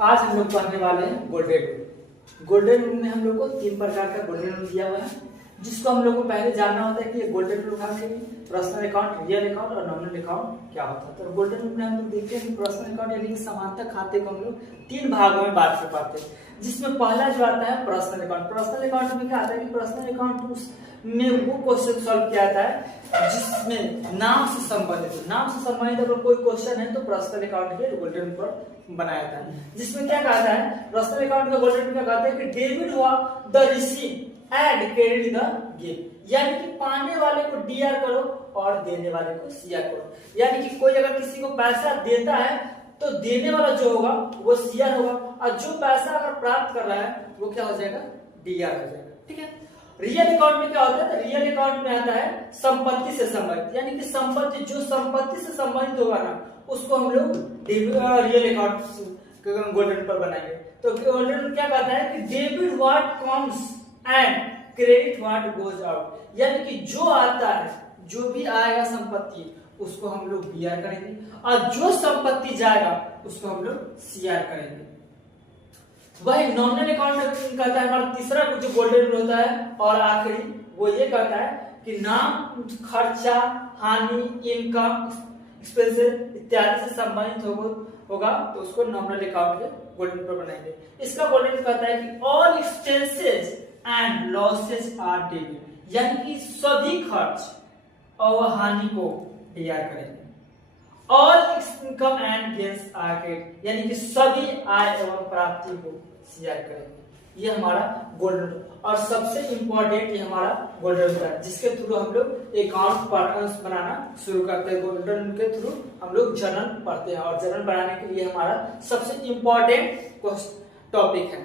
आज हम लोग पढ़ने वाले हैं गोल्डन रूल। गोल्डन रूल में हम लोग को 3 प्रकार का गोल्डन रूल दिया हुआ है, जिसको हम लोग को पहले जानना होता है कि ये गोल्डन रूल क्या है, पर्सनल अकाउंट, रियल अकाउंट और नॉमिनल अकाउंट क्या होता है। तो गोल्डन रूल में हम लोग देखते हैं कि पर्सनल अकाउंट यानी कि समांतर खाते को हम लोग 3 भागों में बांट कर पाते हैं, जिसमें पहला जो आता है पर्सनल अकाउंट। पर्सनल अकाउंट में क्या आता है कि पर्सनल अकाउंट में वो क्वेश्चन सॉल्व किया जाता है जिसमें नाम से संबंधित अगर कोई क्वेश्चन है तो पर्सनल अकाउंट के गोल्डन पर बनाया जाता है। जिसमें क्या कहता है पर्सनल अकाउंट का गोल्डन क्या कहता है कि डेबिट हुआ the receive and credit the give, यानी कि पाने वाले को डीआर करो और देने वाले को सीआर करो। यानी कि कोई अगर किसी को पैसा देता है तो देने वाला जो होगा वो सीआर होगा और जो पैसा अगर प्राप्त कर रहा है वो क्या हो जाएगा, डीआर हो जाएगा। ठीक है। रियल अकाउंट में क्या होता है, रियल अकाउंट में आता है संपत्ति से संबंधित, यानी कि संपत्ति जो संपत्ति से संबंधित होगा ना उसको हम लोग रियल अकाउंट गोल्डन पर बनाएंगे। तो गोल्डन क्या कहता है कि debit what comes and credit what goes out, यानी कि जो आता है, जो भी आएगा संपत्ति उसको हम लोग बीआर करेंगे और जो संपत्ति जाएगा उसको हम लोग सीआर करेंगे। वही नॉमिनल अकाउंट में कहता है हमारा तीसरा जो गोल्डन रूल होता है और आखिरी वो ये कहता है कि नाम, खर्चा, हानि, इनकम, एक्सपेंसेस इत्यादि से संबंधित होगा तो उसको नॉमिनल अकाउंट के गोल्डन पर बनाएंगे। इसका गोल्डन कहता है कि all expenses and losses are debit, यानी कि सभी खर्च और हानि को डीआर करेंगे। All income and gains are credit, यानी कि सभी आय एवं प्राप्ति को सीआर करेंगे। ये हमारा गोल्डन और सबसे इंपॉर्टेंट ये हमारा गोल्डन है, जिसके थ्रू हम लोग अकाउंट बनाना शुरू करते हैं। गोल्डन के थ्रू हम लोग जर्नल पढ़ते हैं और जर्नल बनाने के लिए हमारा सबसे इंपॉर्टेंट टॉपिक है।